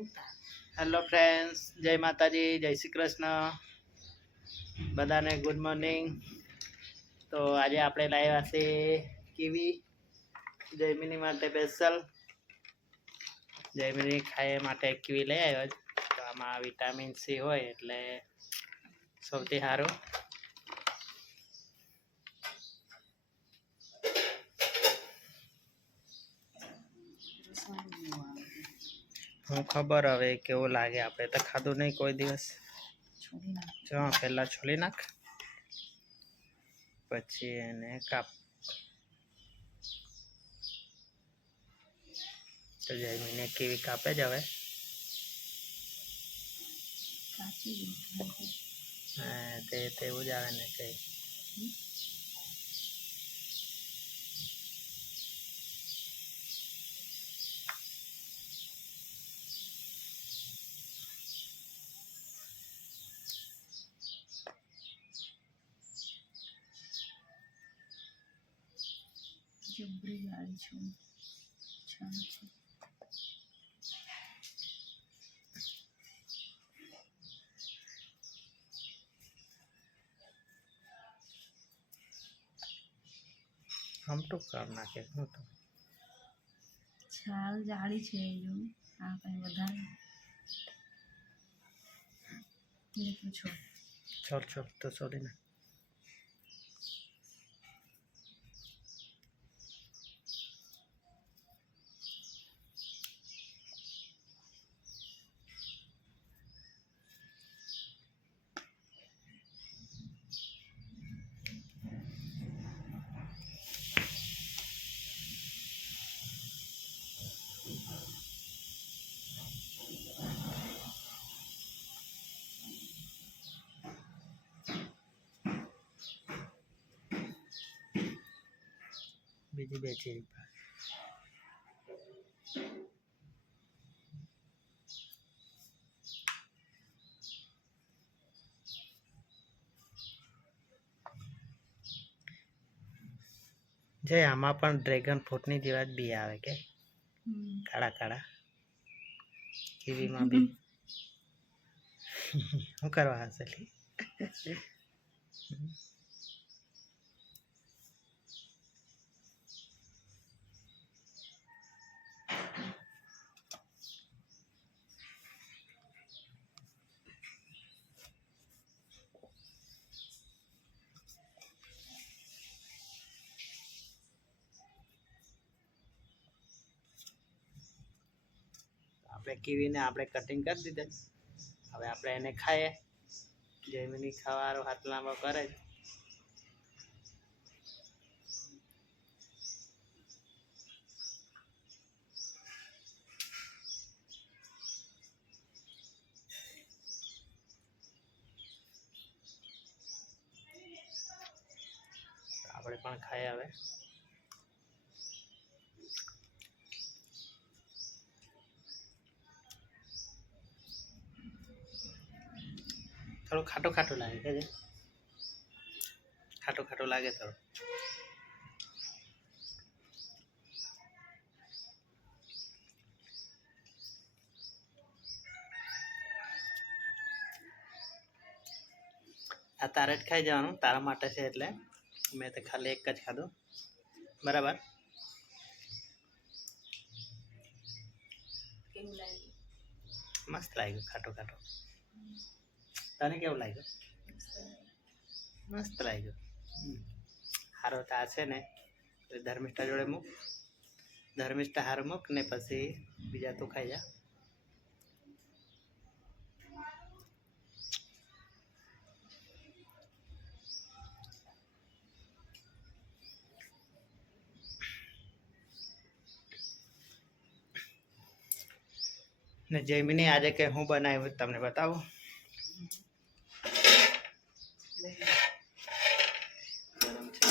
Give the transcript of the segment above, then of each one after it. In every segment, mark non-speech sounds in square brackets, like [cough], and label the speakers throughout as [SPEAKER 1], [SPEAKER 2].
[SPEAKER 1] Hello friends જય માતાજી જય શ્રી કૃષ્ણ બધાને ગુડ મોર્નિંગ તો આજે આપણે લાવ્યા છે કીવી જયમિની માટે સ્પેશિયલ જયમિની ખાય માટે કીવી લઈ આવ્યો તો આમાં વિટામિન સી હોય એટલે સૌથી સારું. હું ખબર હવે કેવું લાગે આપણે તો ખાધું નહીં કોઈ દિવસ. જો પહેલાં છોલી નાખ. પછી એને કાપ. તો જયમીને કેવી કાપે જ હવે. હા, તે તેવું જ આવે ને કઈ.
[SPEAKER 2] ગાડી છું છાન છે
[SPEAKER 1] આમ તો કામ નાખે હું તો
[SPEAKER 2] છાલ જાડી છે જો આ કઈ વધારે એટલું છો
[SPEAKER 1] છોડ છોડ તો છોડી નાખ બીજી બે ચીરી જે આમાં પણ ડ્રેગન ફ્રૂટની જેવા જ બી આવે કે? કાળા કાળા. કીવીમાં બી. [laughs] શું કરવા હશે [laughs] આપણે કીવીને આપણે કટિંગ કરી દીધા. હવે આપણે એને ખાઈએ. જેમિની ખાવાનો હાથ લાંબો કરે. આપણે પણ ખાઈએ હવે. થોડું ખાટું ખાટું લાગે કે જે? ખાટું ખાટું લાગે થોડું. આ તારે જ ખાઈ જવાનું તારા માટે છે એટલે. મેં તો ખાલી એક જ ખાધું. બરાબર? મસ્ત લાગ્યું ખાટું ખાટું. તને કેવું લાગ્યું? મસ્ત લાગ્યું. હારો તો આ છે ને ધર્મિષ્ઠા જોડે મૂક. ધર્મિષ્ઠા હાર મૂક ને પછી બીજા તું ખાઈ જા. ને જયમિની આજે કે હું બનાવ્યું તમને બતાવું ગરમ છે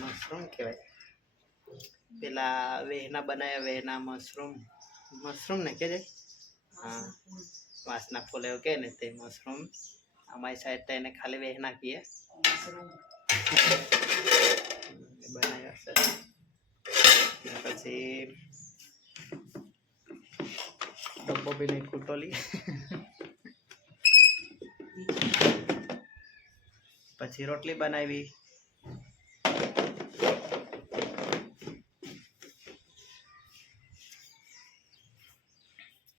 [SPEAKER 2] મશરૂમ
[SPEAKER 1] કહેવાય. પેલા વેહના બનાવ્યા વેહના મશરૂમ. મશરૂમ ને કે હા. વાસના ફૂલ એવું કે ને તે મશરૂમ. અમારી સાઈડ તો એને ખાલી વેહના કહીએ. બનાવ્યા ને પછી ડબ્બો બી નહીં કુટોલી પછી રોટલી બનાવી.